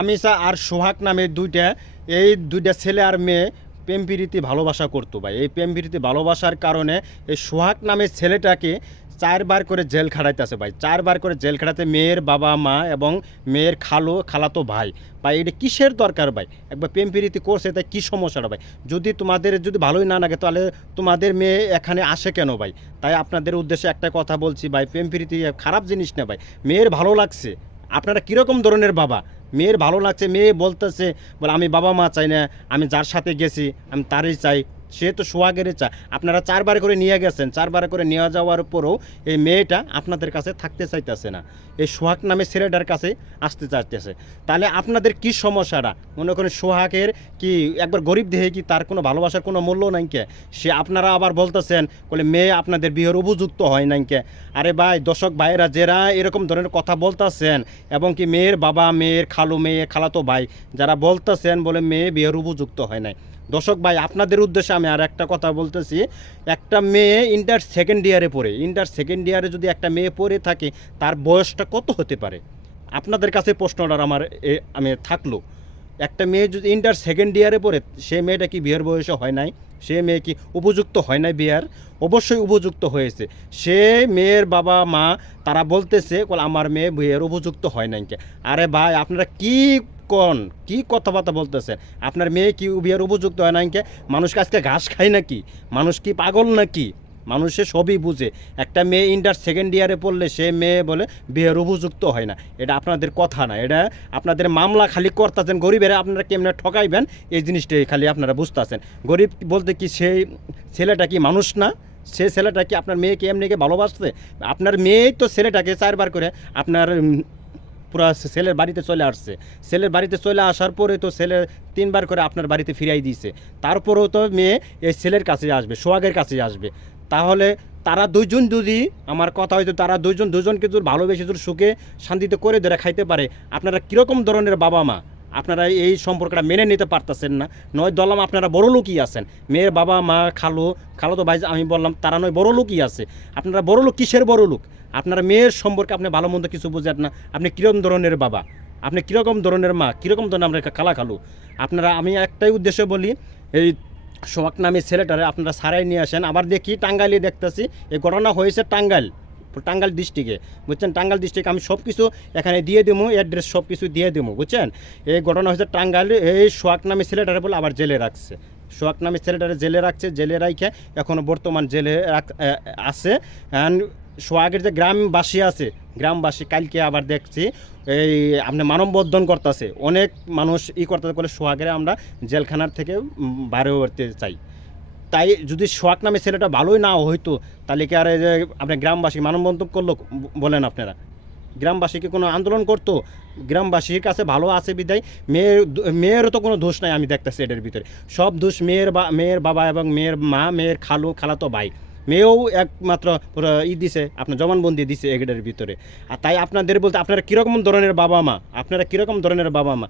আমিষা আর সোহাগ নামে এই দুইটা ছেলে আর মেয়ে প্রেম প্রীতি ভালোবাসা করতো ভাই। এই প্রেম প্রীতি ভালোবাসার কারণে এই সোহাগ নামের ছেলেটাকে 4 বার করে জেল খাটাইতেছে ভাই। 4 বার করে জেল খাটাতে মেয়ের বাবা মা এবং মেয়ের খালাতো ভাই। ভাই এটা কিসের দরকার ভাই? একবার প্রেম প্রীতি করছে তাই কী সমস্যাটা ভাই? যদি তোমাদের যদি ভালোই না লাগে তাহলে তোমাদের মেয়ে এখানে আসে কেন ভাই? তাই আপনাদের উদ্দেশ্যে একটা কথা বলছি ভাই, প্রেম প্রীতি খারাপ জিনিস না ভাই। মেয়ের ভালো লাগছে, আপনারা কীরকম ধরনের বাবা? মেয়ের ভালো লাগছে, মেয়ে বলতেছে বলে আমি বাবা মা চাই না, আমি যার সাথে গেছি আমি তারই চাই, সে তো সোহাগেরই চায়। আপনারা 4 বার করে নিয়ে গেছেন, 4 বার করে নিয়ে যাওয়ার পরেও এই মেয়েটা আপনাদের কাছে থাকতে চাইতেছে না, এই সোহাগ নামে ছেলেটার কাছে আসতে চাইতেছে। তাহলে আপনাদের কি সমস্যাটা? মনে করেন সোহাগের কি একবার গরিব দেহে কি তার কোনো ভালোবাসার কোনো মূল্য নাই কে? সে আপনারা আবার বলতেছেন বলে মেয়ে আপনাদের বিয়ের উপযুক্ত হয় নাই কে? আরে ভাই, দর্শক ভাইয়েরা যারা এরকম ধরনের কথা বলতেছেন এবং কি মেয়ের বাবা, মেয়ের খালু, মেয়ে খালাতো ভাই যারা বলতেছেন বলে মেয়ে বিয়ের উপযুক্ত হয় নাই, দর্শক ভাই আপনাদের উদ্দেশ্যে আমি আর একটা কথা বলতেছি। একটা মেয়ে ইন্টার সেকেন্ড ইয়ারে পড়ে, ইন্টার সেকেন্ড ইয়ারে যদি একটা মেয়ে পড়ে থাকে তার বয়সটা কত হতে পারে? আপনাদের কাছে প্রশ্নটা আমি থাকলো, একটা মেয়ে যদি ইন্টার সেকেন্ড ইয়ারে পড়ে সে মেয়েটা কি বিয়ের বয়সে হয় নাই? সে মেয়ে কি উপযুক্ত হয় নাই বিয়ার? অবশ্যই উপযুক্ত হয়েছে। সে মেয়ের বাবা মা তারা বলতেছে আমার মেয়ে বিয়ের উপযুক্ত হয় নাই কে? আরে ভাই আপনারা কি কথাবার্তা বলতেছেন? আপনার মেয়ে কি বিয়ের উপযুক্ত হয় নাই কে? মানুষ আজকে ঘাস খায় নাকি? মানুষ কি পাগল নাকি? মানুষে সবই বুঝে। একটা মেয়ে ইন্টার সেকেন্ড ইয়ারে পড়লে সে মেয়ে বলে বিয়ের উপযুক্ত হয় না, এটা আপনাদের কথা না, এটা আপনাদের মামলা খালি করতেছেন। গরিবেরা আপনারা কেমনে ঠকাইবেন এই জিনিসটাই খালি আপনারা বুঝতেছেন। গরিব বলতে কি সেই ছেলেটা কি মানুষ না? সে ছেলেটা কি আপনার মেয়েকে এমনিকে ভালোবাসছে? আপনার মেয়েই তো ছেলেটাকে 4 বার করে আপনার পুরো ছেলের বাড়িতে চলে আসছে। ছেলের বাড়িতে চলে আসার পরে তো ছেলে 3 বার করে আপনার বাড়িতে ফিরাই দিয়েছে। তারপরেও তো মেয়ে এই ছেলের কাছে আসবে, সোহাগের কাছে আসবে। তাহলে তারা দুইজন যদি, আমার কথা হয়তো তারা দুজনকে যদি ভালোবেসে যদি সুখে শান্তিতে করে ধরে খাইতে পারে, আপনারা কীরকম ধরনের বাবা মা? আপনারা এই সম্পর্কটা মেনে নিতে পারতেছেন না। নয় দলাম আপনারা বড় লোকই আছেন, মেয়ের বাবা মা খালাতো ভাই আমি বললাম তারা নয় বড় লোকই আছে। আপনারা বড় লোক কিসের বড় লোক? আপনারা মেয়ের সম্পর্কে আপনি ভালো মন্দ কিছু বোঝেন না। আপনি কীরকম ধরনের বাবা? আপনি কীরকম ধরনের মা? কীরকম ধরনের আমরা খালু? আপনারা, আমি একটাই উদ্দেশ্য বলি, এই সোহাগ নামে ছেলেটারে আপনারা সারাই নিয়ে আসেন। আবার দেখি টাঙ্গাইলে দেখতেছি এই ঘটনা হয়েছে টাঙ্গাইল ডিস্ট্রিক্টে, বুঝছেন? টাঙ্গাইল ডিস্ট্রিক্ট আমি সব কিছু এখানে দিয়ে দেবো, অ্যাড্রেস সব কিছু দিয়ে দেবো, বুঝছেন? এই ঘটনা হয়েছে টাঙ্গাইলে। এই সোহাগ নামে ছেলেটারে বলে আবার জেলে রাখছে। সোহাগ নামে ছেলেটারে জেলে রাখছে, জেলে রাখে এখনও বর্তমান জেলে আছে। অ্যান্ড সোহাগের যে গ্রামবাসী কালকে আবার দেখছি এই আপনি মানববন্ধন করতেছে, অনেক মানুষ করতে বলে সোহাগের আমরা জেলখানার থেকে বাইরে করতে চাই। তাই যদি সোহাগ নামে ছেলেটা ভালোই না হইতো তাহলে কি আর এই যে আপনি গ্রামবাসী মানববন্ধন করলো বলেন? আপনারা গ্রামবাসীকে কোনো আন্দোলন করতো? গ্রামবাসীর কাছে ভালো আছে বিদায় মেয়েরও তো কোনো দোষ নাই আমি দেখতেছি এটার ভিতরে। সব দোষ মেয়ের বাবা এবং মেয়ের মা, মেয়ের খালাতো ভাই। মেয়েও একমাত্র দিছে, আপনার জবানবন্দি দিছে এটার ভিতরে। আর তাই আপনাদের বলতে আপনারা কীরকম ধরনের বাবা মা?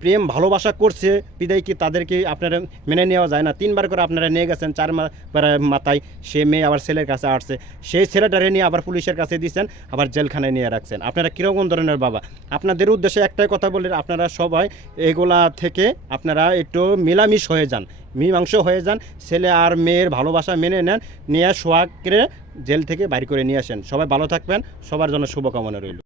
প্রেম ভালোবাসা করছে বিদায় কি তাদেরকে আপনারা মেনে নেওয়া যায় না? 3 বার করে আপনারা নিয়ে গেছেন, 4 বার মাথায় সে মেয়ে আবার ছেলের কাছে আসছে, সেই ছেলেটারে নিয়ে আবার পুলিশের কাছে দিচ্ছেন, আবার জেলখানায় নিয়ে রাখছেন। আপনারা কীরকম ধরনের বাবা? আপনাদের উদ্দেশ্যে একটাই কথা বলি, আপনারা সবাই এগুলা থেকে আপনারা একটু মীমাংস হয়ে যান। ছেলে আর মেয়ের ভালোবাসা মেনে নেন, নিয়ে সোহাগকে জেল থেকে বাইর করে নিয়ে আসেন। সবাই ভালো থাকবেন, সবার জন্য শুভকামনা রইল।